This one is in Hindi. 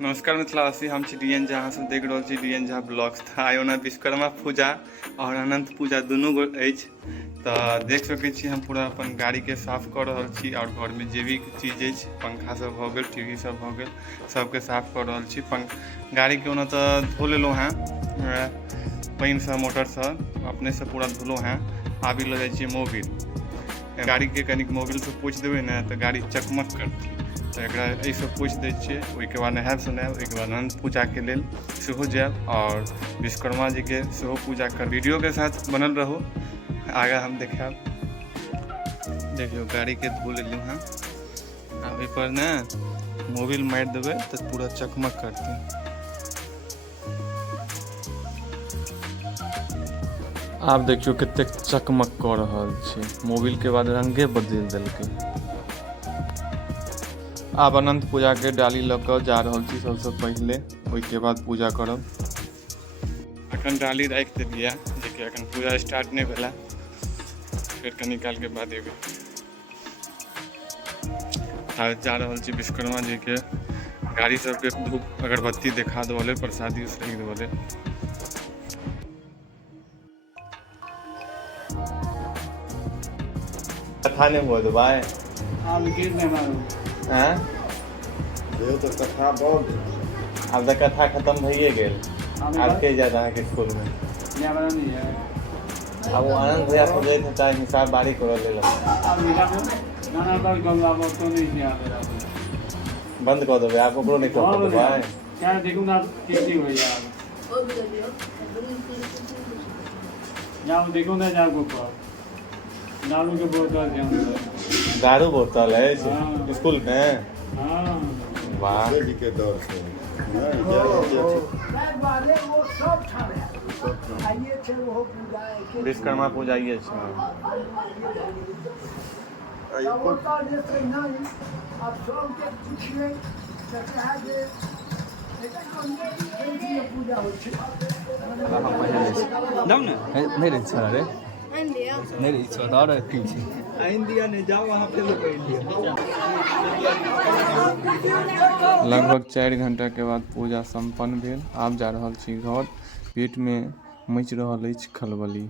नमस्कार मिथिलावासी, हम छी डीएन झा। सब देख रहल छी डीएन झा ब्लॉग्स। आइ ओना विश्वकर्मा पूजा और अनंत पूजा दुनू गो अछि, तऽ देख सकै छी हम पूरा अपन गाड़ीके साफ कऽ रहल छी और घरमे जे भी चीज अछि, पंखा सब भऽ गेल, टीवी सब भऽ गेल, सबके साफ कऽ रहल छी। गाड़ीके ओना तऽ धो लेलहुँ हेँ पानिसँ, मोटरसँ अपनेसँ पूरा धोलहुँ हेँ। आबि लऽ जाइ छी मोबिल। गाड़ीके कनिक मोबिलसँ पोछि देबै ने तऽ गाड़ी चकमक करतै, तऽ एकरा एहिसँ पोछि दै छियै। ओहिके बाद नहायब सोनायब, ओहिके बाद अनंत पूजाके लेल सेहो जायब और विश्वकर्मा जीके सेहो पूजा कर। वीडियोके साथ बनल रहू, आगाँ हम देखायब। देखियौ गाड़ीके धो लेलहुँ हेँ। आब एहिपर ने मोबिल मारि देबै तऽ पूरा चकमक करतै। आब देखियौ कतेक चकमक कऽ रहल छै, मोबिलके बाद रंगे बदलि देलकै। आब अनंत पूजाके डाली लऽ कऽ जा रहल छी सबसँ पहिले, ओहिके बाद पूजा करब। एखन डाली राखि देलियै जेकि एखन पूजा स्टार्ट नहि भेलै, फेर कनि कालके बाद एबै। आब जा रहल छी विश्वकर्मा जीके गाड़ी सबके धूप अगरबत्ती देखा देवले, प्रसादी उसरग देवले। कथा नहीं हुआ तो भाई तो कथा बहुत अब तो कथा खत्म भइए गेल। आब के जाता है कि स्कूल में अब वो आनंद भैया को गए थे ताकि हिसाब बारी कर ले बंद कर दो आप ओकरो नहीं कर दो भाई। क्या देखूं ना टीचिंग भैया जाओ देखो ना जाओ को दारू के बोतल दारू बोतल है स्कूल में। हाँ वाह के दौर से विश्वकर्मा पूजा ये मेरे इच्छा रे मेरे इच्छा था और पीछे इंडिया ने जाओ वहाँ पे लोग इंडिया। लगभग 4 घंटा के बाद पूजा संपन्न भेल। आब जा रहल छी घर। पेट में मचि रहल अछि खलबली।